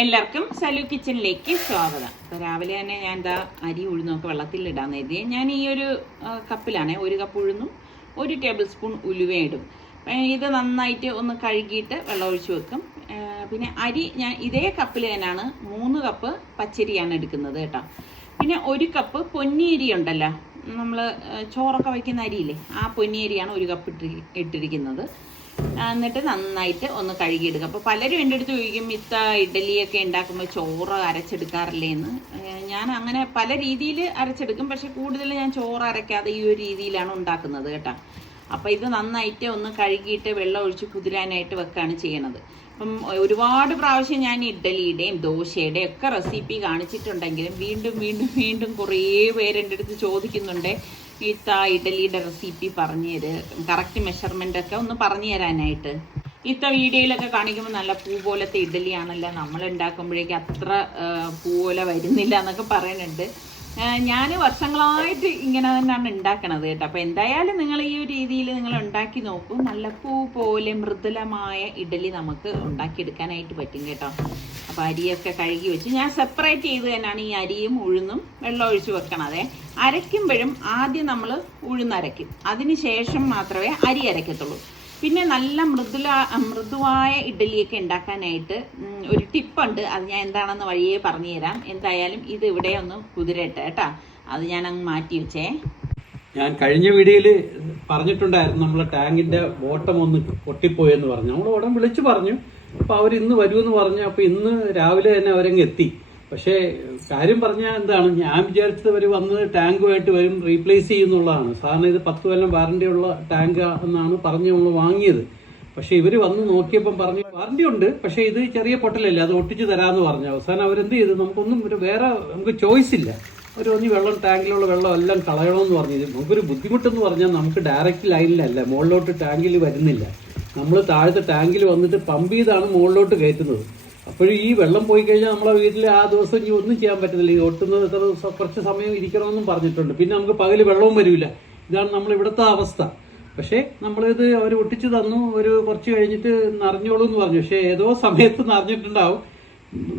എല്ലാവർക്കും സലു കിച്ചണിലേക്ക് സ്വാഗതം. അപ്പോൾ രാവിലെ തന്നെ ഞാൻ എന്താ അരി ഉഴുന്നൊക്കെ വെള്ളത്തിലിടാൻ കരുതി. ഞാൻ ഈ ഒരു കപ്പിലാണ് 1 കപ്പ് ഉഴുന്നും 1 ടേബിൾ സ്പൂൺ ഉലുവയും ഇടും. ഇത് നന്നായിട്ട് ഒന്ന് കഴുകിയിട്ട് വെള്ളം ഒഴിച്ച് വെക്കും. പിന്നെ അരി ഞാൻ ഇതേ കപ്പിൽ തന്നെയാണ് 3 കപ്പ് പച്ചരിയാണ് എടുക്കുന്നത് കേട്ടോ. പിന്നെ 1 കപ്പ് പൊന്നിയരി ഉണ്ടല്ലോ, നമ്മൾ ചോറൊക്കെ വയ്ക്കുന്ന അരിയില്ലേ, ആ പൊന്നിയരിയാണ് 1 കപ്പ് ഇട്ടിരിക്കുന്നത്. എന്നിട്ട് നന്നായിട്ട് ഒന്ന് കഴുകിയെടുക്കുക. അപ്പോൾ പലരും എൻ്റെ അടുത്ത് ചോദിക്കും, ഇഡ്ഡലിയൊക്കെ ഉണ്ടാക്കുമ്പോൾ ചോറ് അരച്ചെടുക്കാറില്ലേ എന്ന്. ഞാൻ അങ്ങനെ പല രീതിയിൽ അരച്ചെടുക്കും, പക്ഷെ കൂടുതൽ ഞാൻ ചോറ് അരയ്ക്കാതെ ഈ ഒരു രീതിയിലാണ് ഉണ്ടാക്കുന്നത് കേട്ടോ. അപ്പോൾ ഇത് നന്നായിട്ട് ഒന്ന് കഴുകിയിട്ട് വെള്ളം ഒഴിച്ച് കുതിരാനായിട്ട് വെക്കുകയാണ് ചെയ്യണത്. അപ്പം ഒരുപാട് പ്രാവശ്യം ഞാൻ ഇഡ്ഡലിയുടെയും ദോശയുടെയും ഒക്കെ റെസിപ്പി കാണിച്ചിട്ടുണ്ടെങ്കിലും വീണ്ടും വീണ്ടും വീണ്ടും കുറേ പേര് എൻ്റെ അടുത്ത് ചോദിക്കുന്നുണ്ട്, ഇഡ്ഡലിയുടെ റെസിപ്പി പറഞ്ഞു കറക്റ്റ് മെഷർമെൻ്റ് ഒക്കെ ഒന്ന് പറഞ്ഞു തരാനായിട്ട്. വീഡിയോയിലൊക്കെ കാണിക്കുമ്പോൾ നല്ല പൂ പോലത്തെ ഇഡ്ഡലിയാണല്ലോ, നമ്മൾ ഉണ്ടാക്കുമ്പോഴേക്കും അത്ര പൂ പോലെ വരുന്നില്ല എന്നൊക്കെ പറയുന്നുണ്ട്. ഞാൻ വർഷങ്ങളായിട്ട് ഇങ്ങനെ തന്നെയാണ് ഉണ്ടാക്കണത് കേട്ടോ. അപ്പോൾ എന്തായാലും നിങ്ങൾ ഈ ഒരു രീതിയിൽ നിങ്ങൾ ഉണ്ടാക്കി നോക്കൂ. നല്ല പൂ പോലെ മൃദുലമായ ഇഡ്ഡലി നമുക്ക് ഉണ്ടാക്കിയെടുക്കാനായിട്ട് പറ്റും കേട്ടോ. അപ്പോൾ അരിയൊക്കെ കഴുകി വെച്ച് ഞാൻ സെപ്പറേറ്റ് ചെയ്ത് തന്നെയാണ് ഈ അരിയും ഉഴുന്നും വെള്ളം ഒഴിച്ച് വെക്കണത്. അരയ്ക്കുമ്പോഴും ആദ്യം നമ്മൾ ഉഴുന്നരയ്ക്കും, അതിന് ശേഷം മാത്രമേ അരി അരയ്ക്കത്തുള്ളൂ. പിന്നെ നല്ല മൃദുവായ ഇഡ്ഡലിയൊക്കെ ഉണ്ടാക്കാനായിട്ട് ഒരു ടിപ്പുണ്ട്, അത് ഞാൻ എന്താണെന്ന് വഴിയേ പറഞ്ഞു തരാം. എന്തായാലും ഇത് ഇവിടെ ഒന്ന് കുതിരട്ടെ കേട്ടോ, അത് ഞാൻ അങ്ങ് മാറ്റി വെച്ചേ. ഞാൻ കഴിഞ്ഞ വീഡിയോയിൽ പറഞ്ഞിട്ടുണ്ടായിരുന്നു, നമ്മളെ ടാങ്കിന്റെ ബോട്ടം ഒന്ന് പൊട്ടിപ്പോയെന്ന് പറഞ്ഞു. നമ്മൾ ഉടൻ വിളിച്ചു പറഞ്ഞു. അപ്പോൾ അവർ ഇന്ന് വരുമെന്ന് പറഞ്ഞു. അപ്പോൾ ഇന്ന് രാവിലെ തന്നെ അവരങ്ങ് എത്തി. പക്ഷേ കാര്യം പറഞ്ഞാൽ എന്താണ്, ഞാൻ വിചാരിച്ചത് അവർ വന്ന് ടാങ്കുമായിട്ട് വരും, റീപ്ലേസ് ചെയ്യുന്നുള്ളതാണ്. സാധാരണ ഇത് 10 കൊല്ലം വാറണ്ടി ഉള്ള ടാങ്ക് എന്നാണ് പറഞ്ഞ് നമ്മൾ വാങ്ങിയത്. പക്ഷേ ഇവർ വന്ന് നോക്കിയപ്പം പറഞ്ഞു വാറണ്ടി ഉണ്ട്, പക്ഷേ ഇത് ചെറിയ പൊട്ടലല്ലേ, അത് ഒട്ടിച്ച് തരാമെന്ന് പറഞ്ഞു. അവസാനം അവരെന്ത് ചെയ്തു, നമുക്കൊന്നും വേറെ നമുക്ക് ചോയ്സ് ഇല്ല. അവർ ഒന്ന് വെള്ളം, ടാങ്കിലുള്ള വെള്ളം എല്ലാം കളയണമെന്ന് പറഞ്ഞു. നമുക്കൊരു ബുദ്ധിമുട്ടെന്ന് പറഞ്ഞാൽ നമുക്ക് ഡയറക്റ്റ് ലൈനിലല്ല, മുകളിലോട്ട് ടാങ്കിൽ വരുന്നില്ല. നമ്മൾ താഴത്തെ ടാങ്കിൽ വന്നിട്ട് പമ്പ് ചെയ്താണ് മുകളിലോട്ട് കയറ്റുന്നത്. അപ്പോഴും ഈ വെള്ളം പോയി കഴിഞ്ഞാൽ നമ്മളെ വീട്ടിൽ ആ ദിവസം ഇനി ഒന്നും ചെയ്യാൻ പറ്റുന്നില്ല. ഈ ഒട്ടുന്നത് കുറച്ച് സമയം ഇരിക്കണമെന്നും പറഞ്ഞിട്ടുണ്ട്. പിന്നെ നമുക്ക് പകല് വെള്ളവും വരില്ല. ഇതാണ് നമ്മൾ ഇവിടുത്തെ അവസ്ഥ. പക്ഷേ നമ്മളിത് അവർ ഒട്ടിച്ചു തന്നു, ഒരു കുറച്ച് കഴിഞ്ഞിട്ട് നിറഞ്ഞോളൂ എന്ന് പറഞ്ഞു. പക്ഷേ ഏതോ സമയത്ത് നിറഞ്ഞിട്ടുണ്ടാവും,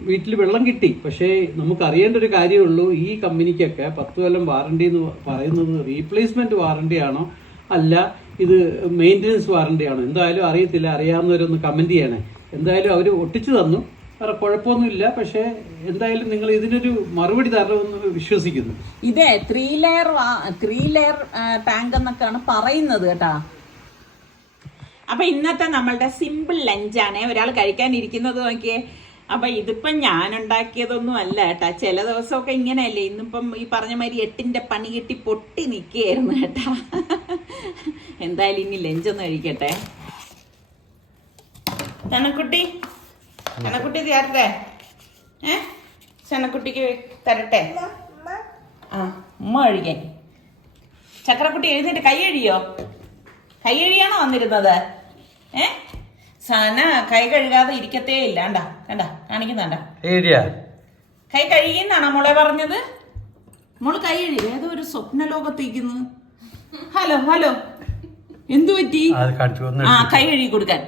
വീട്ടിൽ വെള്ളം കിട്ടി. പക്ഷേ നമുക്കറിയേണ്ട ഒരു കാര്യമുള്ളൂ, ഈ കമ്പനിക്കൊക്കെ 10 കൊല്ലം വാറണ്ടി എന്ന് പറയുന്നത് റീപ്ലേസ്മെന്റ് വാറണ്ടി ആണോ അല്ല ഇത് മെയിൻ്റനൻസ് വാറണ്ടി ആണോ എന്തായാലും അറിയത്തില്ല. അറിയാവുന്നവരൊന്ന് കമന്റ് ചെയ്യണേ. എന്തായാലും അവർ ഒട്ടിച്ചു തന്നു, വേറെ കുഴപ്പമൊന്നുമില്ല. പക്ഷേ എന്തായാലും നിങ്ങൾ ഇതിനൊരു മറുപടി തരണമെന്ന് വിശ്വസിക്കുന്നു. ഇത് 3 ലെയർ ടാങ്ക് എന്നൊക്കെയാണ് പറയുന്നത് കേട്ടാ. അപ്പൊ ഇന്നത്തെ നമ്മളുടെ സിമ്പിൾ ലഞ്ചാണ്. ഒരാൾ കഴിക്കാനിരിക്കുന്നത് നോക്കിയേ. അപ്പൊ ഇതിപ്പം ഞാൻ ഉണ്ടാക്കിയതൊന്നും അല്ല കേട്ടാ. ചില ദിവസമൊക്കെ ഇങ്ങനെയല്ലേ. ഇന്നിപ്പം ഈ പറഞ്ഞ മാതിരി 8ന്റെ പണി കിട്ടി പൊട്ടി നിൽക്കുകയായിരുന്നു കേട്ടാ. എന്തായാലും ഇനി ലഞ്ചൊന്ന് കഴിക്കട്ടെ. ചനക്കുട്ടി തരട്ടെ? ചനക്കുട്ടിക്ക് തരട്ടെ? ആ, ഉമ്മ കഴിക്കാൻ. ചക്രക്കുട്ടി എഴുന്നേറ്റ് കൈ കഴിയോ? കൈ കഴിയാണോ വന്നിരുന്നത്? സന കൈ കഴുകാതെ ഇരിക്കത്തേ ഇല്ല. കണ്ടാ കാണിക്കുന്നുണ്ട? കൈ കഴുകിന്നാണോ മോളെ പറഞ്ഞത്? മോള് കൈ കഴുകി ഏതോ ഒരു സ്വപ്ന ലോകത്തേക്കുന്നു. ഹലോ എന്തു പറ്റി? കൈ കഴുകി കൊടുക്കാൻ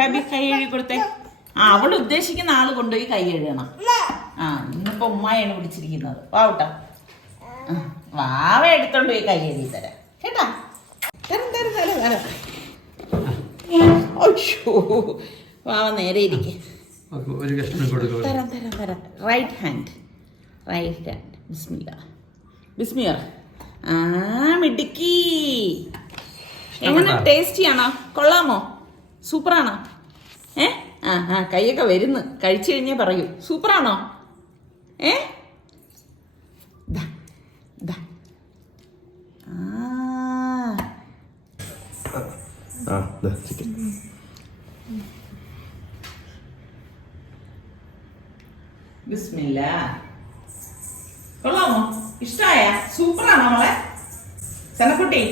ഫാബി കൈ കഴുകി കൊടുത്തേ. അവൾ ഉദ്ദേശിക്കുന്ന ആള് കൊണ്ടുപോയി കൈ കഴുകണം. ഇന്നിപ്പോ ഉമ്മായാണ് പിടിച്ചിരിക്കുന്നത്. വാവട്ടാ, വാവ എടുത്തോണ്ട് പോയി കൈ കഴുകി തരാം കേട്ടാ. തരാം. വാവ നേരെ ഇരിക്കെ. തരാം. Right hand. ബിസ്മില്ല. മിടുക്കി. എങ്ങനെ, ടേസ്റ്റിയാണോ? കൊള്ളാമോ? സൂപ്പറാണോ? കൈയൊക്കെ വരുന്നു. കഴിച്ചു കഴിഞ്ഞേ പറയൂ. സൂപ്പറാണോ? ബിസ്മില്ല. കൊള്ളാമോ? ഇഷ്ടായ? സൂപ്പറാണോ മോളെ? സനക്കുട്ടി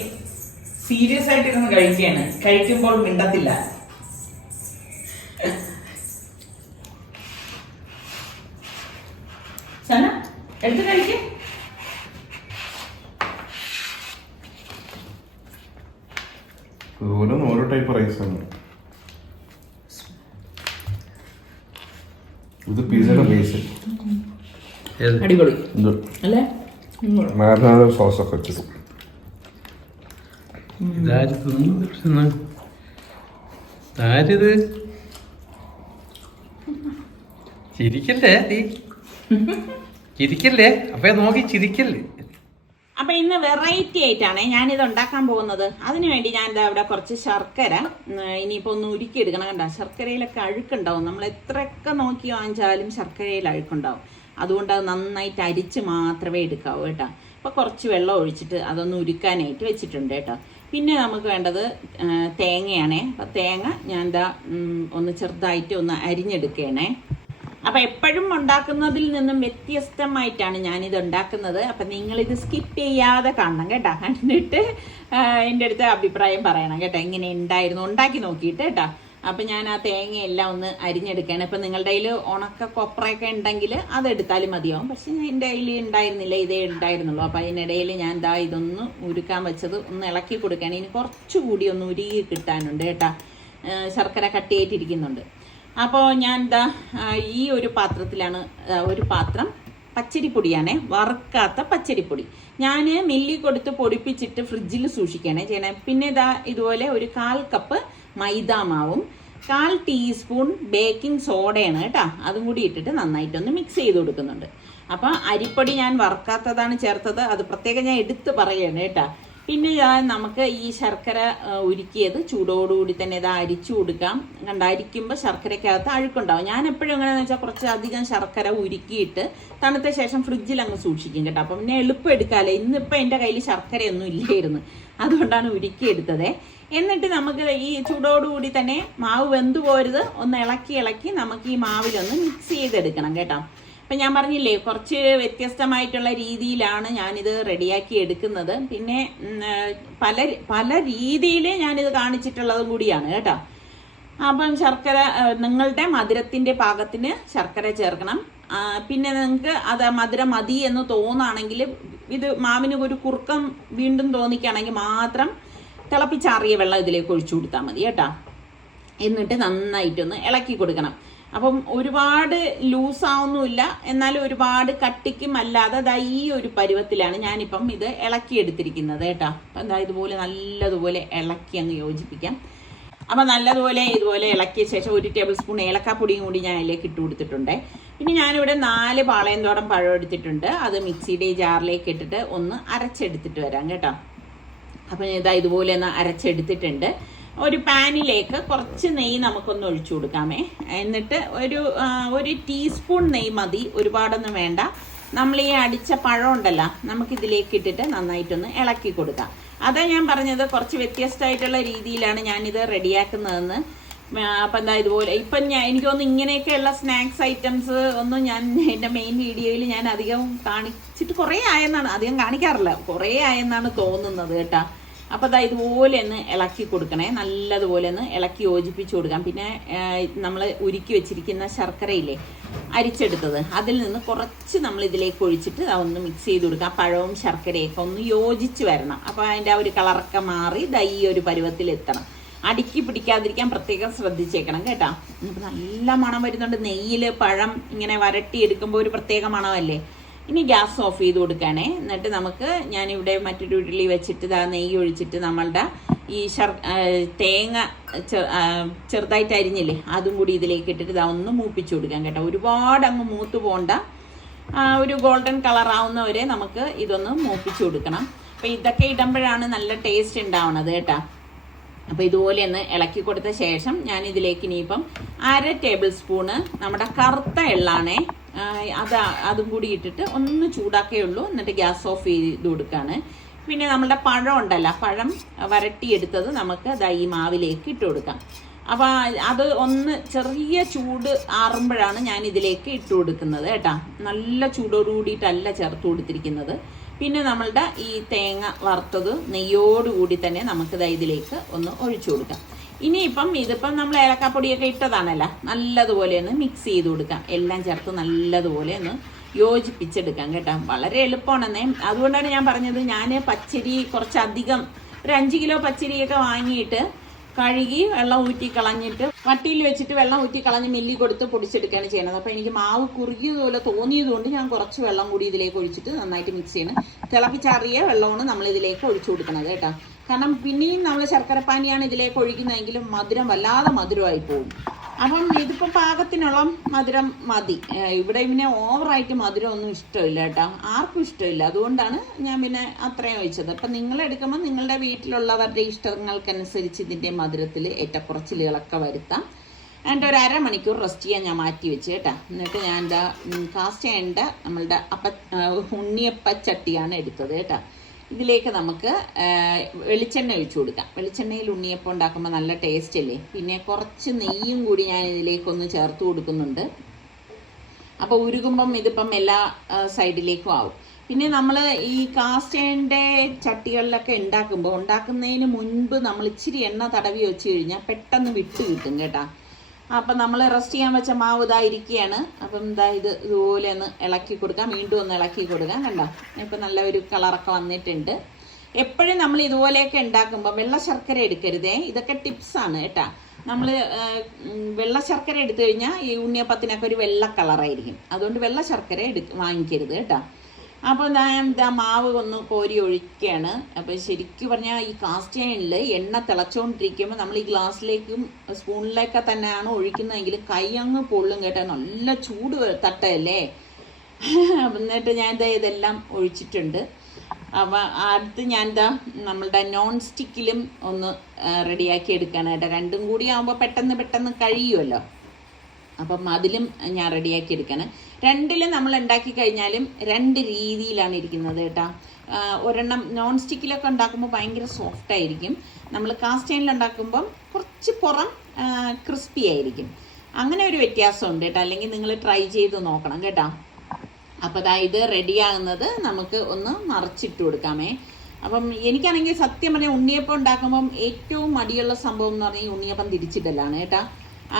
സീരിയസ് ആയിട്ടിരുന്ന് കഴിക്കുകയാണ്. കഴിക്കുമ്പോൾ മിണ്ടത്തില്ല. സന എടുത്ത് കഴിക്കും. ഓരോ ടൈപ്പ് റൈസ് ആണ്. ഇത് പിസയുടെ ബേസ് അടിപൊളി ഇത് അല്ലേ? മാരിനേഡ് സോസൊക്കെ വെച്ചിട്ട് ആരിത് ചിരിക്കല്ലേ നീ ചിരിക്കല്ലേ അപ്പൊ നോക്കി ചിരിക്കല്ലേ. അപ്പൊ ഇന്ന് വെറൈറ്റി ആയിട്ടാണ് ഞാനിത് ഉണ്ടാക്കാൻ പോകുന്നത്. അതിനുവേണ്ടി ഞാൻ ഇതാ ഇവിടെ കുറച്ച് ശർക്കര ഇനിയിപ്പോ ഒന്ന് ഉരുക്കിയെടുക്കണം. കണ്ട, ശർക്കരയിലൊക്കെ അഴുക്കുണ്ടാവും. നമ്മൾ എത്രയൊക്കെ നോക്കി വാങ്ങിച്ചാലും ശർക്കരയിൽ അഴുക്കുണ്ടാവും. അതുകൊണ്ട് അത് നന്നായിട്ട് അരിച്ച് മാത്രമേ എടുക്കാവൂ കേട്ടോ. അപ്പൊ കുറച്ച് വെള്ളം ഒഴിച്ചിട്ട് അതൊന്ന് ഉരുക്കാനായിട്ട് വെച്ചിട്ടുണ്ട് കേട്ടോ. പിന്നെ നമുക്ക് വേണ്ടത് തേങ്ങയാണേ. അപ്പൊ തേങ്ങ ഞാൻ എന്താ ഒന്ന് ചെറുതായിട്ട് ഒന്ന് അരിഞ്ഞെടുക്കണേ. അപ്പൊ എപ്പോഴും ഉണ്ടാക്കുന്നതിൽ നിന്നും വ്യത്യസ്തമായിട്ടാണ് ഞാനിത് ഉണ്ടാക്കുന്നത്. അപ്പൊ നിങ്ങളിത് സ്കിപ്പ് ചെയ്യാതെ കാണണം കേട്ടോ. കണ്ടിട്ട് എൻ്റെ അടുത്ത് അഭിപ്രായം പറയണം കേട്ടോ, എങ്ങനെ ഉണ്ടായിരുന്നു ഉണ്ടാക്കി നോക്കിയിട്ട് കേട്ടോ. അപ്പൊ ഞാൻ ആ തേങ്ങയെല്ലാം ഒന്ന് അരിഞ്ഞെടുക്കുകയാണ്. ഇപ്പൊ നിങ്ങളുടെ കയ്യിൽ ഉണക്ക കൊപ്രയൊക്കെ ഉണ്ടെങ്കിൽ അതെടുത്താലും മതിയാവും. പക്ഷെ എൻ്റെ കയ്യിൽ ഉണ്ടായിരുന്നില്ല, ഇതേ ഉണ്ടായിരുന്നുള്ളൂ. അപ്പൊ അതിനിടയിൽ ഞാൻ ദാ ഇതൊന്ന് ഉരുക്കാൻ വെച്ചത് ഒന്ന് ഇളക്കി കൊടുക്കുകയാണ്. ഇനി കുറച്ചുകൂടി ഒന്ന് ഉരുകി കിട്ടാനുണ്ട് കേട്ടോ. ശർക്കര കട്ടിയായിട്ടിരിക്കുന്നുണ്ട്. അപ്പോൾ ഞാൻ എന്താ ഈ ഒരു പാത്രത്തിലാണ്, ഒരു പാത്രം പച്ചരിപ്പൊടിയാണേ, വറുക്കാത്ത പച്ചരിപ്പൊടി. ഞാൻ മില്ലി കൊടുത്ത് പൊടിപ്പിച്ചിട്ട് ഫ്രിഡ്ജിൽ സൂക്ഷിക്കുകയാണേ ചെയ്യണേ. പിന്നെ ഇതാ ഇതുപോലെ ഒരു 1/4 കപ്പ് മൈദാമാവും 1/4 ടീസ്പൂൺ ബേക്കിംഗ് സോഡയാണ് കേട്ടോ. അതും കൂടി ഇട്ടിട്ട് നന്നായിട്ടൊന്ന് മിക്സ് ചെയ്ത് കൊടുക്കുന്നുണ്ട്. അപ്പം അരിപ്പൊടി ഞാൻ വറുക്കാത്തതാണ് ചേർത്തത്, അത് പ്രത്യേകം ഞാൻ എടുത്ത് പറയാണ് കേട്ടോ. പിന്നെ നമുക്ക് ഈ ശർക്കര ഉരുക്കിയത് ചൂടോടുകൂടി തന്നെ ഇത് അരിച്ചു കൊടുക്കാം. കണ്ട, അരിക്കുമ്പോൾ ശർക്കരക്കകത്ത് അഴുക്കുണ്ടാവും. ഞാൻ എപ്പോഴും എങ്ങനെയാണെന്ന് വെച്ചാൽ കുറച്ച് അധികം ശർക്കര ഉരുക്കിയിട്ട് തണുത്ത ശേഷം ഫ്രിഡ്ജിൽ അങ്ങ് സൂക്ഷിക്കും കേട്ടോ. അപ്പം പിന്നെ എളുപ്പം എടുക്കാമല്ലോ. ഇന്നിപ്പോൾ എൻ്റെ കയ്യിൽ ശർക്കരയൊന്നും ഇല്ലായിരുന്നു, അതുകൊണ്ടാണ് ഉരുക്കിയെടുത്തത്. എന്നിട്ട് നമുക്ക് ഈ ചൂടോടുകൂടി തന്നെ മാവ് വെന്തു പോരുത്, ഒന്ന് ഇളക്കി നമുക്ക് ഈ മാവിലൊന്ന് മിക്സ് ചെയ്തെടുക്കണം കേട്ടോ. അപ്പം ഞാൻ പറഞ്ഞില്ലേ, കുറച്ച് വ്യത്യസ്തമായിട്ടുള്ള രീതിയിലാണ് ഞാനിത് റെഡിയാക്കി എടുക്കുന്നത്. പിന്നെ പല രീതിയിൽ ഞാനിത് കാണിച്ചിട്ടുള്ളതും കൂടിയാണ് കേട്ടോ. അപ്പം ശർക്കര നിങ്ങളുടെ മധുരത്തിൻ്റെ പാകത്തിന് ശർക്കര ചേർക്കണം. പിന്നെ നിങ്ങൾക്ക് അത് മധുരം മതി എന്ന് തോന്നുകയാണെങ്കിൽ, ഇത് മാവിന് ഒരു കുറുക്കം വീണ്ടും തോന്നിക്കുകയാണെങ്കിൽ മാത്രം തിളപ്പിച്ചാറിയ വെള്ളം ഇതിലേക്ക് ഒഴിച്ചു കൊടുത്താൽ മതി കേട്ടോ. എന്നിട്ട് നന്നായിട്ടൊന്ന് ഇളക്കി കൊടുക്കണം. അപ്പം ഒരുപാട് ലൂസാവുന്നുമില്ല, എന്നാലും ഒരുപാട് കട്ടിക്കും അല്ലാതെ ദാ ഈ ഒരു പരുവത്തിലാണ് ഞാനിപ്പം ഇത് ഇളക്കിയെടുത്തിരിക്കുന്നത് കേട്ടോ. അപ്പം എന്താ ഇതുപോലെ നല്ലതുപോലെ ഇളക്കി അങ്ങ് യോജിപ്പിക്കാം. അപ്പം നല്ലതുപോലെ ഇതുപോലെ ഇളക്കിയ ശേഷം 1 ടേബിൾ സ്പൂൺ ഏലക്കാപ്പൊടിയും കൂടി ഞാൻ അതിലേക്ക് ഇട്ട് കൊടുത്തിട്ടുണ്ട്. പിന്നെ ഞാനിവിടെ 4 പാളയന്തോടം പഴം എടുത്തിട്ടുണ്ട്. അത് മിക്സിയുടെ ജാറിലേക്ക് ഇട്ടിട്ട് ഒന്ന് അരച്ചെടുത്തിട്ട് വരാം കേട്ടോ. അപ്പം ഇതാ ഇതുപോലെ ഒന്ന് അരച്ചെടുത്തിട്ടുണ്ട്. ഒരു പാനിലേക്ക് കുറച്ച് നെയ്യ് നമുക്കൊന്ന് ഒഴിച്ചു കൊടുക്കാമേ. എന്നിട്ട് ഒരു ടീസ്പൂൺ നെയ്യ് മതി, ഒരുപാടൊന്നും വേണ്ട. നമ്മൾ ഈ അടിച്ച പഴം ഉണ്ടല്ലോ, നമുക്കിതിലേക്ക് ഇട്ടിട്ട് നന്നായിട്ടൊന്ന് ഇളക്കി കൊടുക്കാം. അതാ ഞാൻ പറഞ്ഞത്, കുറച്ച് വ്യത്യസ്തമായിട്ടുള്ള രീതിയിലാണ് ഞാനിത് റെഡിയാക്കുന്നതെന്ന്. അപ്പം എന്താ ഇതുപോലെ ഇപ്പം എനിക്ക് തോന്നുന്നു ഇങ്ങനെയൊക്കെയുള്ള സ്നാക്സ് ഐറ്റംസ് ഒന്നും ഞാൻ എൻ്റെ മെയിൻ വീഡിയോയിൽ ഞാൻ അധികം കാണിച്ചിട്ട് കുറേ ആയെന്നാണ്, അധികം കാണിക്കാറില്ല, കുറേ ആയെന്നാണ് തോന്നുന്നത് കേട്ടോ. അപ്പോൾ അതാ ഇതുപോലെ ഒന്ന് ഇളക്കി കൊടുക്കണേ, നല്ലതുപോലെ ഒന്ന് ഇളക്കി യോജിപ്പിച്ച് കൊടുക്കാം. പിന്നെ നമ്മൾ ഉരുക്കി വെച്ചിരിക്കുന്ന ശർക്കരയില്ലേ അരിച്ചെടുത്തത്, അതിൽ നിന്ന് കുറച്ച് നമ്മൾ ഇതിലേക്ക് ഒഴിച്ചിട്ട് ഒന്ന് മിക്സ് ചെയ്ത് കൊടുക്കാം. പഴവും ശർക്കരയൊക്കെ ഒന്ന് യോജിച്ച് വരണം. അപ്പോൾ അതിൻ്റെ ആ ഒരു കളറൊക്കെ മാറി ഈ ഒരു പരുവത്തിലെത്തണം. അടുക്കി പിടിക്കാതിരിക്കാൻ പ്രത്യേകം ശ്രദ്ധിച്ചേക്കണം കേട്ടോ. നമുക്ക് നല്ല മണം വരുന്നുണ്ട്. നെയ്യിൽ പഴം ഇങ്ങനെ വരട്ടി എടുക്കുമ്പോൾ ഒരു പ്രത്യേക മണമല്ലേ. ഇനി ഗ്യാസ് ഓഫ് ചെയ്ത് കൊടുക്കുകയാണേ. എന്നിട്ട് നമുക്ക് ഞാനിവിടെ മറ്റൊരു ഉരുളി വെച്ചിട്ട് നെയ്യ് ഒഴിച്ചിട്ട് നമ്മളുടെ ഈ തേങ്ങ ചെറുതായിട്ട് അരിഞ്ഞില്ലേ അതും കൂടി ഇതിലേക്ക് ഇട്ടിട്ട് ഒന്ന് മൂപ്പിച്ചു കൊടുക്കാം കേട്ടോ. ഒരുപാട് അങ്ങ് മൂത്ത് പോകണ്ട, ഒരു ഗോൾഡൻ കളർ ആവുന്നവരെ നമുക്ക് ഇതൊന്ന് മൂപ്പിച്ചു കൊടുക്കണം. അപ്പം ഇതൊക്കെ ഇടുമ്പോഴാണ് നല്ല ടേസ്റ്റ് ഉണ്ടാവണത് കേട്ടോ. അപ്പോൾ ഇതുപോലെ ഒന്ന് ഇളക്കി കൊടുത്ത ശേഷം ഞാൻ ഇതിലേക്ക് ഇനിയിപ്പം 1/2 ടേബിൾ സ്പൂണ് നമ്മുടെ കറുത്ത എള്ളാണേ, അതും കൂടി ഇട്ടിട്ട് ഒന്ന് ചൂടാക്കേ ഉള്ളൂ. എന്നിട്ട് ഗ്യാസ് ഓഫ് ചെയ്ത് കൊടുക്കുകയാണ്. പിന്നെ നമ്മുടെ പഴം ഉണ്ടല്ലോ, പഴം വരട്ടിയെടുത്തത് നമുക്ക് ഈ മാവിലേക്ക് ഇട്ട് കൊടുക്കാം. അപ്പോൾ അത് ഒന്ന് ചെറിയ ചൂട് ആറുമ്പോഴാണ് ഞാൻ ഇതിലേക്ക് ഇട്ട് കൊടുക്കുന്നത് കേട്ടോ. നല്ല ചൂടോട് കൂടിയിട്ടല്ല ചേർത്ത് കൊടുത്തിരിക്കുന്നത്. പിന്നെ നമ്മളുടെ ഈ തേങ്ങ വറുത്തത് നെയ്യോടുകൂടി തന്നെ നമുക്ക് ഇതിലേക്ക് ഒന്ന് ഒഴിച്ചു കൊടുക്കാം. ഇനിയിപ്പം ഇതിപ്പം നമ്മൾ ഏലക്കാപ്പൊടിയൊക്കെ ഇട്ടതാണല്ലോ, നല്ലതുപോലെ ഒന്ന് മിക്സ് ചെയ്ത് കൊടുക്കാം. എല്ലാം ചേർത്ത് നല്ലതുപോലെ ഒന്ന് യോജിപ്പിച്ചെടുക്കാം കേട്ടോ. വളരെ എളുപ്പമാണെന്നേ. അതുകൊണ്ടാണ് ഞാൻ പറഞ്ഞത്, ഞാൻ പച്ചരി കുറച്ചധികം ഒരു 5 കിലോ പച്ചരിയൊക്കെ വാങ്ങിയിട്ട് കഴുകി വെള്ളം ഊറ്റി കളഞ്ഞിട്ട് വട്ടിയിൽ വെച്ചിട്ട് വെള്ളം ഊറ്റി കളഞ്ഞ് മില്ലി കൊടുത്ത് പൊടിച്ചെടുക്കുകയാണ് ചെയ്യുന്നത്. അപ്പോൾ എനിക്ക് മാവ് കുറുകിയതുപോലെ തോന്നിയതുകൊണ്ട് ഞാൻ കുറച്ച് വെള്ളം കൂടി ഇതിലേക്ക് ഒഴിച്ചിട്ട് നന്നായിട്ട് മിക്സ് ചെയ്യണം. തിളപ്പിച്ചാറിയ വെള്ളമാണ് നമ്മൾ ഇതിലേക്ക് ഒഴിച്ചു കൊടുക്കുന്നത് കേട്ടോ. കാരണം പിന്നെയും നമ്മൾ ശർക്കരപ്പാനിയാണ് ഇതിലേക്ക് ഒഴിക്കുന്നതെങ്കിലും മധുരം വല്ലാതെ മധുരമായി പോകും. അപ്പം ഇതിപ്പോൾ പാകത്തിനുള്ള മധുരം മതി. ഇവിടെ പിന്നെ ഓവറായിട്ട് മധുരം ഒന്നും ഇഷ്ടമില്ല കേട്ടോ, ആർക്കും ഇഷ്ടമില്ല. അതുകൊണ്ടാണ് ഞാൻ പിന്നെ അത്രയും ഒഴിച്ചത്. അപ്പം നിങ്ങൾ എടുക്കുമ്പോൾ നിങ്ങളുടെ വീട്ടിലുള്ളവരുടെ ഇഷ്ടങ്ങൾക്കനുസരിച്ച് ഇതിൻ്റെ മധുരത്തിൽ ഏറ്റക്കുറച്ചിലുകളൊക്കെ വരുത്താം. എന്നിട്ട് ഒരു അരമണിക്കൂർ റെസ്റ്റ് ചെയ്യാൻ ഞാൻ മാറ്റി വെച്ച് കേട്ടോ. എന്നിട്ട് ഞാൻ എന്താ കാസ്റ്റ് ചെയ്യേണ്ട നമ്മളുടെ ഉണ്ണിയപ്പച്ചട്ടിയാണ് എടുത്തത് കേട്ടോ. ഇതിലേക്ക് നമുക്ക് വെളിച്ചെണ്ണ ഒഴിച്ചു കൊടുക്കാം. വെളിച്ചെണ്ണയിൽ ഉണ്ണിയപ്പം ഉണ്ടാക്കുമ്പോൾ നല്ല ടേസ്റ്റ് അല്ലേ. പിന്നെ കുറച്ച് നെയ്യും കൂടി ഞാൻ ഇതിലേക്കൊന്ന് ചേർത്ത് കൊടുക്കുന്നുണ്ട്. അപ്പോൾ ഉരുകുമ്പം ഇതിപ്പം എല്ലാ സൈഡിലേക്കും ആവും. പിന്നെ നമ്മൾ ഈ കാസ്റ്റേൻ്റെ ചട്ടികളിലൊക്കെ ഉണ്ടാക്കുന്നതിന് മുൻപ് നമ്മൾ ഇച്ചിരി എണ്ണ തടവി വെച്ച് കഴിഞ്ഞാൽ പെട്ടെന്ന് വിട്ട് കിട്ടും കേട്ടോ. അപ്പം നമ്മൾ റെസ്റ്റ് ചെയ്യാൻ വെച്ച മാവ് ഇതായിരിക്കുകയാണ്. അപ്പം ഇതുപോലെ ഒന്ന് ഇളക്കി കൊടുക്കാം, വീണ്ടും ഒന്ന് ഇളക്കി കൊടുക്കാം. കണ്ടോ, ഇപ്പം നല്ല ഒരു കളറൊക്കെ വന്നിട്ടുണ്ട്. എപ്പോഴും നമ്മൾ ഇതുപോലെയൊക്കെ ഉണ്ടാക്കുമ്പോൾ വെള്ള ശർക്കര എടുക്കരുതേ. ഇതൊക്കെ ടിപ്സാണ് കേട്ടോ. നമ്മൾ വെള്ള ശർക്കര എടുത്തു കഴിഞ്ഞാൽ ഈ ഉണ്ണിയപ്പത്തിനൊക്കെ ഒരു വെള്ള കളറായിരിക്കും. അതുകൊണ്ട് വെള്ള ശർക്കര വാങ്ങിക്കരുത് കേട്ടോ. അപ്പോൾ ഞാൻ മാവ് ഒന്ന് കോരി ഒഴിക്കുകയാണ്. അപ്പോൾ ശരിക്കും പറഞ്ഞാൽ ഈ കാസ്റ്റ് അയണിൽ എണ്ണ തിളച്ചുകൊണ്ടിരിക്കുമ്പോൾ നമ്മൾ ഈ ഗ്ലാസ്സിലേക്കും സ്പൂണിലേക്കെ തന്നെയാണ് ഒഴിക്കുന്നതെങ്കിൽ കൈ അങ്ങ് പൊള്ളും കേട്ടോ. നല്ല ചൂട് തട്ടയല്ലേ. എന്നിട്ട് ഞാൻ ഇതെല്ലാം ഒഴിച്ചിട്ടുണ്ട്. അപ്പം അടുത്ത് ഞാൻ നമ്മളുടെ നോൺ സ്റ്റിക്കിലും ഒന്ന് റെഡിയാക്കി എടുക്കാനായിട്ട്. രണ്ടും കൂടി ആകുമ്പോൾ പെട്ടെന്ന് കഴിയുമല്ലോ. അപ്പം അതിലും ഞാൻ റെഡിയാക്കി എടുക്കണം. രണ്ടിലും നമ്മൾ ഉണ്ടാക്കി കഴിഞ്ഞാലും രണ്ട് രീതിയിലാണ് ഇരിക്കുന്നത് കേട്ടോ. ഒരെണ്ണം നോൺ സ്റ്റിക്കിലൊക്കെ ഉണ്ടാക്കുമ്പോൾ ഭയങ്കര സോഫ്റ്റ് ആയിരിക്കും. നമ്മൾ കാസ്റ്റ് അയണിൽ ഉണ്ടാക്കുമ്പം കുറച്ച് പുറം ക്രിസ്പി ആയിരിക്കും. അങ്ങനെ ഒരു വ്യത്യാസമുണ്ട് കേട്ടോ. അല്ലെങ്കിൽ നിങ്ങൾ ട്രൈ ചെയ്ത് നോക്കണം കേട്ടോ. അപ്പോൾ ഇത് റെഡിയാകുന്നത് നമുക്ക് ഒന്ന് മറിച്ചിട്ട് കൊടുക്കാമേ. അപ്പം എനിക്കാണെങ്കിൽ സത്യം പറഞ്ഞാൽ ഉണ്ണിയപ്പം ഉണ്ടാക്കുമ്പം ഏറ്റവും മടിയുള്ള സംഭവം എന്ന് പറഞ്ഞാൽ ഈ ഉണ്ണിയപ്പം തിരിച്ചിടലാണ് കേട്ടോ.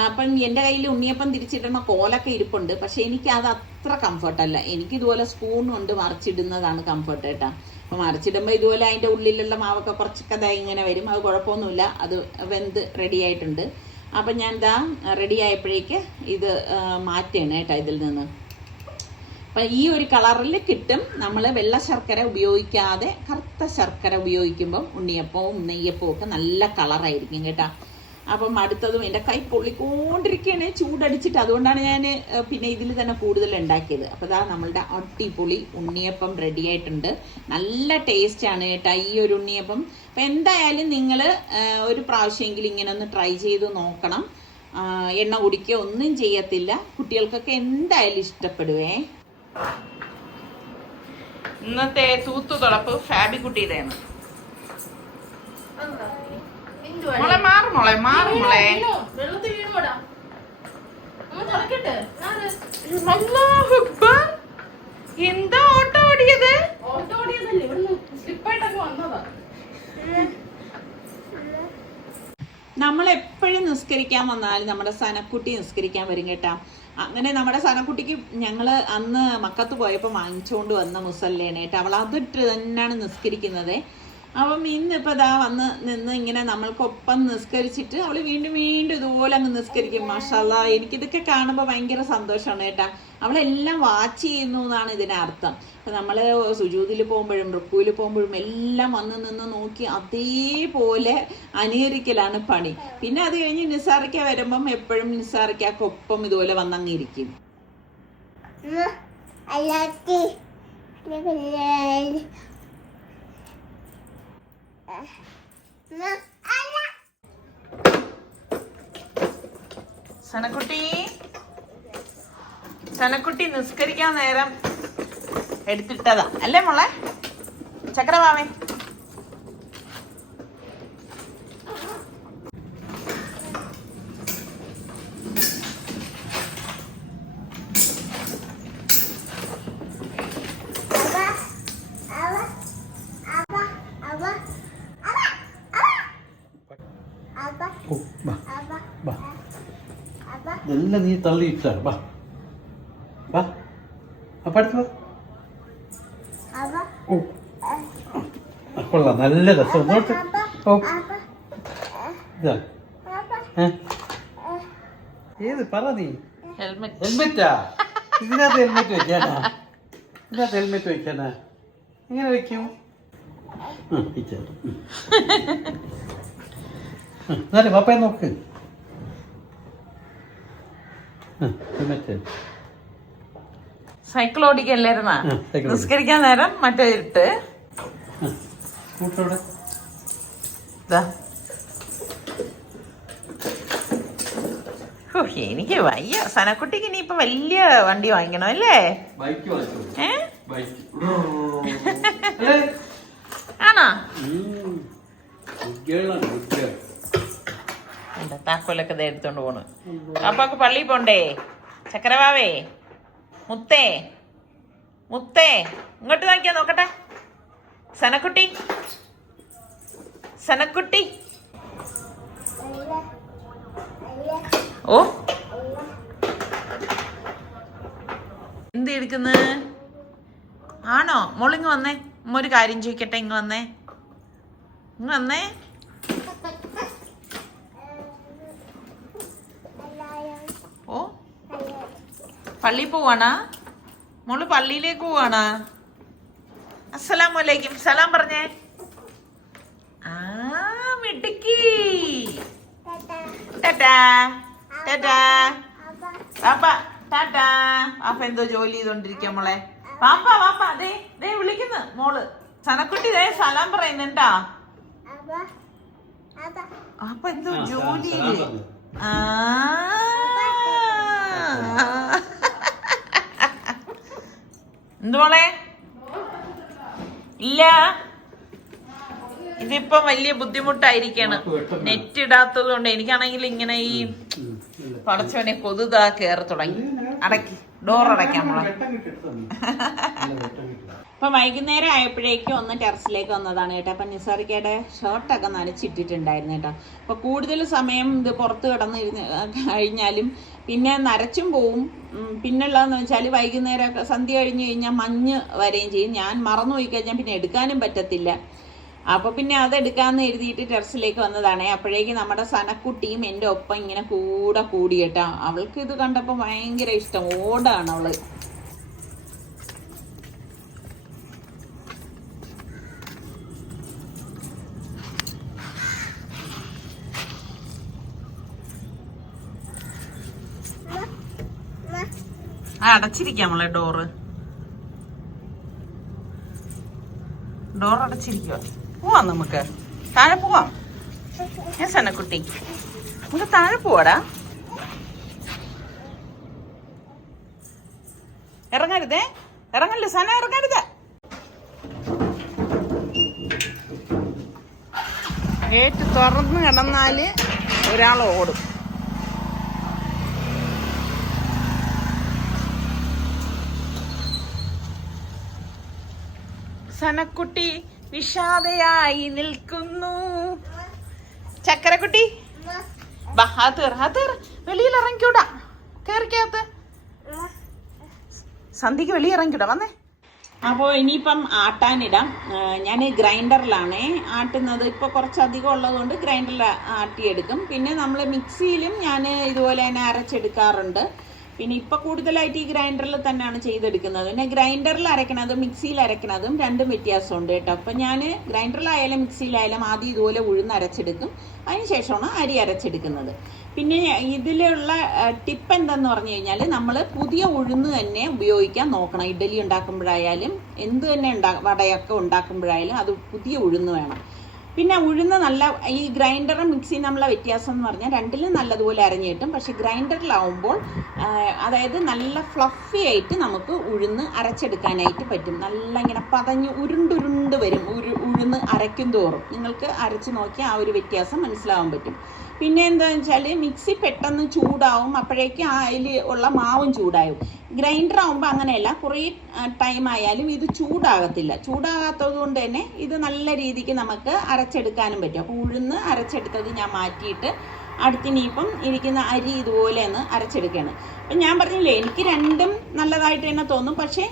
അപ്പം എൻ്റെ കയ്യിൽ ഉണ്ണിയപ്പം തിരിച്ചിടുമ്പോൾ കോലൊക്കെ ഇരിപ്പുണ്ട്. പക്ഷെ എനിക്ക് അത് അത്ര കംഫർട്ടല്ല. എനിക്കിതുപോലെ സ്പൂൺ കൊണ്ട് മറിച്ചിടുന്നതാണ് കംഫർട്ട് കേട്ടോ. അപ്പം മറിച്ചിടുമ്പോൾ ഇതുപോലെ അതിൻ്റെ ഉള്ളിലുള്ള മാവൊക്കെ കുറച്ചൊക്കെ ഇങ്ങനെ വരും. അത് കുഴപ്പമൊന്നുമില്ല, അത് വെന്ത് റെഡി ആയിട്ടുണ്ട്. അപ്പം ഞാൻ റെഡി ആയപ്പോഴേക്ക് ഇത് മാറ്റുകയാണ് കേട്ടോ ഇതിൽ നിന്ന്. അപ്പം ഈ ഒരു കളറിൽ കിട്ടും. നമ്മൾ വെള്ള ശർക്കര ഉപയോഗിക്കാതെ കറുത്ത ശർക്കര ഉപയോഗിക്കുമ്പം ഉണ്ണിയപ്പവും നെയ്യപ്പവും ഒക്കെ നല്ല കളറായിരിക്കും കേട്ടോ. അപ്പം അടുത്തതും എൻ്റെ കൈ പൊള്ളിക്കൊണ്ടിരിക്കുകയാണ് ചൂടടിച്ചിട്ട്. അതുകൊണ്ടാണ് ഞാൻ പിന്നെ ഇതിൽ തന്നെ കൂടുതൽ ഉണ്ടാക്കിയത്. അപ്പോൾ നമ്മളുടെ അടിപൊളി ഉണ്ണിയപ്പം റെഡി ആയിട്ടുണ്ട്. നല്ല ടേസ്റ്റാണ് കേട്ടോ ഈ ഒരു ഉണ്ണിയപ്പം. അപ്പം എന്തായാലും നിങ്ങൾ ഒരു പ്രാവശ്യമെങ്കിലും ഇങ്ങനെ ഒന്ന് ട്രൈ ചെയ്ത് നോക്കണം. എണ്ണ കുടിക്കുക ഒന്നും ചെയ്യത്തില്ല. കുട്ടികൾക്കൊക്കെ എന്തായാലും ഇഷ്ടപ്പെടുവേ. ഇന്നത്തെ തൂത്തുതുടപ്പ് ഫാബിക്കുട്ടിയുടെയാണ്. മോളെ മാറും മോളെ എന്താ ഓട്ടോ ഓടിയത്? നമ്മളെപ്പോഴും നിസ്കരിക്കാൻ വന്നാലും നമ്മുടെ സനക്കുട്ടി നിസ്കരിക്കാൻ വരും കേട്ടാ. അങ്ങനെ നമ്മുടെ സനക്കുട്ടിക്ക് ഞങ്ങൾ അന്ന് മക്കത്ത് പോയപ്പോൾ വാങ്ങിച്ചുകൊണ്ട് വന്ന മുസല്ലേനെ കേട്ടോ. അവൾ അതിട്ട് തന്നെയാണ് നിസ്കരിക്കുന്നത്. അപ്പം ഇന്നിപ്പോൾ വന്ന് നിന്ന് ഇങ്ങനെ നമ്മൾക്കൊപ്പം നിസ്കരിച്ചിട്ട് അവൾ വീണ്ടും ഇതുപോലെ അങ്ങ് നിസ്കരിക്കും. മാഷാല്ലാ, എനിക്കിതൊക്കെ കാണുമ്പോൾ ഭയങ്കര സന്തോഷമാണ് കേട്ടോ. അവളെല്ലാം വാച്ച് ചെയ്യുന്നു എന്നാണ് ഇതിനർത്ഥം. അപ്പം നമ്മൾ സുജൂദിൽ പോകുമ്പോഴും റുക്കുവിൽ പോകുമ്പോഴും എല്ലാം വന്ന് നിന്ന് നോക്കി അതേപോലെ അനുകരിക്കലാണ് പണി. പിന്നെ അത് കഴിഞ്ഞ് നിസാറിക്ക വരുമ്പം എപ്പോഴും നിസാറിക്കൊപ്പം ഇതുപോലെ വന്നങ്ങിരിക്കും. സനക്കുട്ടി നിസ്കരിക്കാൻ നേരം എടുത്തിട്ടതാ അല്ലേ മോളെ? ചക്രവാമേ ഇതെല്ലാം നീ തള്ളിയിട്ടാണ്. ബാ ബാ അപ്പം അടുത്ത് ഓ കൊള്ളാം, നല്ല രസം. ഓ ഇതാ ഏത് പറ നീ ഹെൽമെറ്റ്. ഹെൽമെറ്റാ? ഇതിനകത്ത് ഹെൽമെറ്റ് വെക്കാനാ? ഇതിനകത്ത് ഹെൽമെറ്റ് വെക്കാനാ? എങ്ങനെ വെക്കും? എന്നാലും പാപ്പയെ നോക്ക്. ഹെൽമെറ്റ് സൈക്കിൾ ഓടിക്കല്ലായിരുന്ന സൈക്കിൾ നിസ്കരിക്കാൻ നേരം മറ്റേ ഇട്ട് കൂട്ടോടെ എനിക്ക് വയ്യ. സനക്കുട്ടിക്ക് ഇനിയിപ്പൊ വലിയ വണ്ടി വാങ്ങിക്കണം അല്ലേ? ബൈക്ക് വാങ്ങിച്ചോ? ആണോ? താക്കോലൊക്കെ ദേ എടുത്തോണ്ട് പോണ്. അപ്പൊക്ക് പള്ളി പോണ്ടേ? ചക്കരവാവേ, മുത്തേ, മുത്തേ, ഇങ്ങോട്ട് നോക്കിയാ നോക്കട്ടെ. സനക്കുട്ടി, സനക്കുട്ടി. ഓ, എന്ത് എടുക്കുന്നു? ആണോ? മോളിങ് വന്നേ. ഉമ്മ ഒരു കാര്യം ചോദിക്കട്ടെ. ഇങ്ങ് വന്നേ, ഇങ്ങ് വന്നേ. ഓ, പള്ളി പോവാണാ മോള്? പള്ളിയിലേക്ക് പോവാണാ? അസ്സലാമലൈക്കും. സലാം പറഞ്ഞേ. ആ മിടുക്കി. ടാറ്റാ ടാറ്റാ. പാപ്പ ടാറ്റാ. പാപ്പ എന്തോ ജോലി ചെയ്തോണ്ടിരിക്കുക മോളെ. പാപ്പ പാപ്പ ദേ ദേ വിളിക്കുന്നു മോള്. സനക്കുട്ടി ദേ സലാം പറയുന്നുണ്ടാ. പാപ്പ എന്തോ ജോലിയില്. ആ എന്തുമോളെ? ഇല്ല, ഇതിപ്പം വലിയ ബുദ്ധിമുട്ടായിരിക്കാണ് നെറ്റ് ഇടാത്തത് കൊണ്ട്. എനിക്കാണെങ്കിൽ ഇങ്ങനെ ഈ പടച്ചവനെ കൊതുതാ കയറി തുടങ്ങി. അടക്കി ഡോർ അടയ്ക്കാം മോളെ. ഇപ്പൊ വൈകുന്നേരം ആയപ്പോഴേക്കും ഒന്ന് ടെറസിലേക്ക് വന്നതാണ് കേട്ടോ. അപ്പൊ നിസാറിക്കയുടെ ഷർട്ടൊക്കെ നനച്ചിട്ടിട്ടുണ്ടായിരുന്നു കേട്ടോ. അപ്പൊ കൂടുതൽ സമയം ഇത് പുറത്ത് കിടന്നിരുന്ന് കഴിഞ്ഞാലും പിന്നെ നരച്ചും പോവും. പിന്നുള്ളതെന്ന് വെച്ചാൽ വൈകുന്നേരം സന്ധ്യ കഴിഞ്ഞ് കഴിഞ്ഞാൽ മഞ്ഞ് വരെയും ചെയ്യും. ഞാൻ മറന്നുപോയി കഴിഞ്ഞാൽ പിന്നെ എടുക്കാനും പറ്റത്തില്ല. അപ്പൊ പിന്നെ അതെടുക്കാന്ന് എഴുതിയിട്ട് ടെറസിലേക്ക് വന്നതാണ്. അപ്പോഴേക്ക് നമ്മുടെ സനക്കുട്ടിയും എൻ്റെ ഒപ്പം ഇങ്ങനെ കൂടെ കൂടി കേട്ടോ. അവൾക്ക് ഇത് കണ്ടപ്പോൾ ഭയങ്കര ഇഷ്ടം. ഓടാണ് അവള്. അടച്ചിരിക്കാം നമ്മളെ. ഡോർ അടച്ചിരിക്കുക. പോവാം, നമുക്ക് താഴെ പോവാം. സനക്കുട്ടി നമുക്ക് താഴെ പോവാടാ. ഇറങ്ങരുതേ, ഇറങ്ങല്ലേ സന, ഇറങ്ങരുത്. ഗേറ്റ് തുറന്ന് കിടന്നാല് ഒരാൾ ഓടും. സനക്കുട്ടി വിഷാദയായി നിൽക്കുന്നു. ചക്കരക്കുട്ടി വെളിയിൽ ഇറങ്ങിക്കൂടാ. കേറിക്കകത്ത് സന്ധ്യക്ക് വെളിയിൽ ഇറങ്ങിക്കൂടാ. വന്നേ. അപ്പോൾ ഇനിയിപ്പം ആട്ടാനിടാം. ഞാൻ ഗ്രൈൻഡറിലാണ് ആട്ടുന്നത്. ഇപ്പോൾ കുറച്ചധികം ഉള്ളതുകൊണ്ട് ഗ്രൈൻഡറിൽ ആട്ടിയെടുക്കും. പിന്നെ നമ്മൾ മിക്സിയിലും ഞാൻ ഇതുപോലെ തന്നെ അരച്ചെടുക്കാറുണ്ട്. പിന്നെ ഇപ്പം കൂടുതലായിട്ട് ഈ ഗ്രൈൻഡറിൽ തന്നെയാണ് ചെയ്തെടുക്കുന്നത്. പിന്നെ ഗ്രൈൻഡറിൽ അരക്കണതും മിക്സിയിൽ അരക്കണതും രണ്ടും വ്യത്യാസമുണ്ട് കേട്ടോ. അപ്പം ഞാൻ ഗ്രൈൻഡറിലായാലും മിക്സിയിലായാലും ആദ്യം ഇതുപോലെ ഉഴുന്ന് അരച്ചെടുക്കും. അതിനുശേഷമാണ് അരി അരച്ചെടുക്കുന്നത്. പിന്നെ ഇതിലുള്ള ടിപ്പ് എന്തെന്ന് പറഞ്ഞു കഴിഞ്ഞാൽ നമ്മൾ പുതിയ ഉഴുന്ന് തന്നെ ഉപയോഗിക്കാൻ നോക്കണം. ഇഡ്ഡലി ഉണ്ടാക്കുമ്പോഴായാലും എന്ത് തന്നെ വടയൊക്കെ ഉണ്ടാക്കുമ്പോഴായാലും അത് പുതിയ ഉഴുന്ന് വേണം. പിന്നെ ഉഴുന്ന് നല്ല ഈ ഗ്രൈൻഡറും മിക്സിയും നമ്മളെ വ്യത്യാസം എന്ന് പറഞ്ഞാൽ രണ്ടിലും നല്ലതുപോലെ അരഞ്ഞു കിട്ടും. പക്ഷെ ഗ്രൈൻഡറിലാവുമ്പോൾ അതായത് നല്ല ഫ്ലഫി ആയിട്ട് നമുക്ക് ഉഴുന്ന് അരച്ചെടുക്കാനായിട്ട് പറ്റും. നല്ല ഇങ്ങനെ പതഞ്ഞ് ഉരുണ്ടുരുണ്ട് വരും ഉഴുന്ന് അരയ്ക്കും തോറും. നിങ്ങൾക്ക് അരച്ച് നോക്കിയാൽ ആ ഒരു വ്യത്യാസം മനസ്സിലാവാൻ പറ്റും. പിന്നെ എന്താണെന്ന് വെച്ചാൽ മിക്സി പെട്ടെന്ന് ചൂടാവും. അപ്പോഴേക്കും അതിൽ ഉള്ള മാവും ചൂടാവും. ഗ്രൈൻഡർ ആകുമ്പോൾ അങ്ങനെയല്ല, കുറേ ടൈം ആയാലും ഇത് ചൂടാകത്തില്ല. ചൂടാകാത്തത് കൊണ്ട് തന്നെ ഇത് നല്ല രീതിക്ക് നമുക്ക് അരച്ചെടുക്കാനും പറ്റും. അപ്പോൾ ഉഴുന്ന് അരച്ചെടുത്തത് ഞാൻ മാറ്റിയിട്ട് അടുത്തിനിയിപ്പം ഇരിക്കുന്ന അരി ഇതുപോലെ ഒന്ന് അരച്ചെടുക്കുകയാണ്. അപ്പം ഞാൻ പറഞ്ഞില്ലേ, എനിക്ക് രണ്ടും നല്ലതായിട്ട് തന്നെ തോന്നും. പക്ഷേ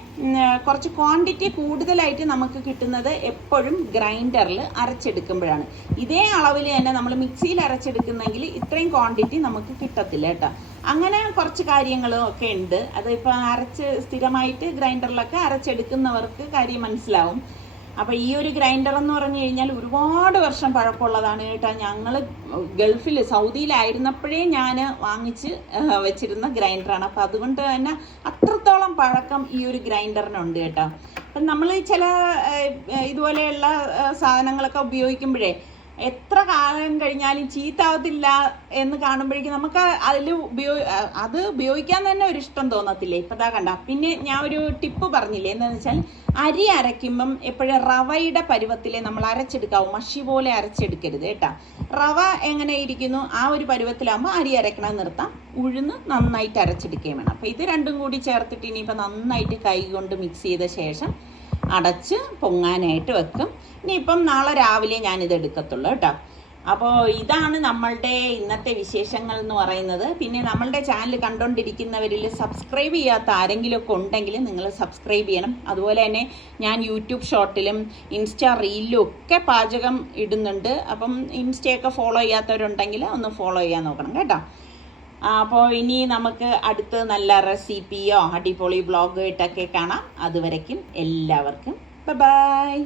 കുറച്ച് ക്വാണ്ടിറ്റി കൂടുതലായിട്ട് നമുക്ക് കിട്ടുന്നത് എപ്പോഴും ഗ്രൈൻഡറിൽ അരച്ചെടുക്കുമ്പോഴാണ്. ഇതേ അളവിൽ തന്നെ നമ്മൾ മിക്സിയിൽ അരച്ചെടുക്കുന്നെങ്കിൽ ഇത്രയും ക്വാണ്ടിറ്റി നമുക്ക് കിട്ടത്തില്ല കേട്ടോ. അങ്ങനെ കുറച്ച് കാര്യങ്ങളും ഒക്കെ ഉണ്ട്. അതിപ്പോൾ സ്ഥിരമായിട്ട് ഗ്രൈൻഡറിലൊക്കെ അരച്ചെടുക്കുന്നവർക്ക് കാര്യം മനസ്സിലാവും. അപ്പോൾ ഈ ഒരു ഗ്രൈൻഡർ എന്ന് പറഞ്ഞു കഴിഞ്ഞാൽ ഒരുപാട് വർഷം പഴക്കമുള്ളതാണ് കേട്ടോ. ഞങ്ങൾ ഗൾഫിൽ സൗദിയിലായിരുന്നപ്പോഴേ ഞാൻ വാങ്ങിച്ച് വെച്ചിരുന്ന ഗ്രൈൻഡറാണ്. അപ്പോൾ അതുകൊണ്ട് തന്നെ അത്രത്തോളം പഴക്കം ഈ ഒരു ഗ്രൈൻഡറിനുണ്ട് കേട്ടോ. അപ്പം നമ്മൾ ചില ഇതുപോലെയുള്ള സാധനങ്ങളൊക്കെ ഉപയോഗിക്കുമ്പോഴേ എത്ര കാലം കഴിഞ്ഞാലും ചീത്താവത്തില്ല എന്ന് കാണുമ്പോഴേക്കും നമുക്ക് അത് ഉപയോഗിക്കാൻ തന്നെ ഒരു ഇഷ്ടം തോന്നത്തില്ലേ. ഇപ്പം ഇതാ കണ്ട. പിന്നെ ഞാൻ ഒരു ടിപ്പ് പറഞ്ഞില്ലേ, എന്താണെന്ന് വെച്ചാൽ അരി അരയ്ക്കുമ്പം എപ്പോഴും റവയുടെ പരുവത്തിലെ നമ്മൾ അരച്ചെടുക്കാവും. മഷി പോലെ അരച്ചെടുക്കരുത് കേട്ടോ. റവ എങ്ങനെ ഇരിക്കുന്നു ആ ഒരു പരുവത്തിലാകുമ്പോൾ അരി അരക്കണം നിർത്താം. ഉഴുന്ന് നന്നായിട്ട് അരച്ചെടുക്കുകയും വേണം. അപ്പോൾ ഇത് രണ്ടും കൂടി ചേർത്തിട്ട് ഇനിയിപ്പോൾ നന്നായിട്ട് കൈ കൊണ്ട് മിക്സ് ചെയ്ത ശേഷം അടച്ച് പൊങ്ങാനായിട്ട് വെക്കും. ഇനിയിപ്പം നാളെ രാവിലെ ഞാനിത് എടുക്കത്തുള്ളൂ കേട്ടോ. അപ്പോൾ ഇതാണ് നമ്മളുടെ ഇന്നത്തെ വിശേഷങ്ങൾ എന്ന് പറയുന്നത്. പിന്നെ നമ്മളുടെ ചാനൽ കണ്ടുകൊണ്ടിരിക്കുന്നവരിൽ സബ്സ്ക്രൈബ് ചെയ്യാത്ത ആരെങ്കിലുമൊക്കെ ഉണ്ടെങ്കിൽ നിങ്ങൾ സബ്സ്ക്രൈബ് ചെയ്യണം. അതുപോലെ തന്നെ ഞാൻ യൂട്യൂബ് ഷോർട്ടിലും ഇൻസ്റ്റാ റീലിലും ഒക്കെ പാചകം ഇടുന്നുണ്ട്. അപ്പം ഇൻസ്റ്റയൊക്കെ ഫോളോ ചെയ്യാത്തവരുണ്ടെങ്കിൽ ഒന്ന് ഫോളോ ചെയ്യാൻ നോക്കണം കേട്ടോ. അപ്പോൾ ഇനി നമുക്ക് അടുത്ത് നല്ല റെസിപ്പിയോ അടിപൊളി വ്ളോഗായിട്ടൊക്കെ കാണാം. അതുവരയ്ക്കും എല്ലാവർക്കും ബൈ.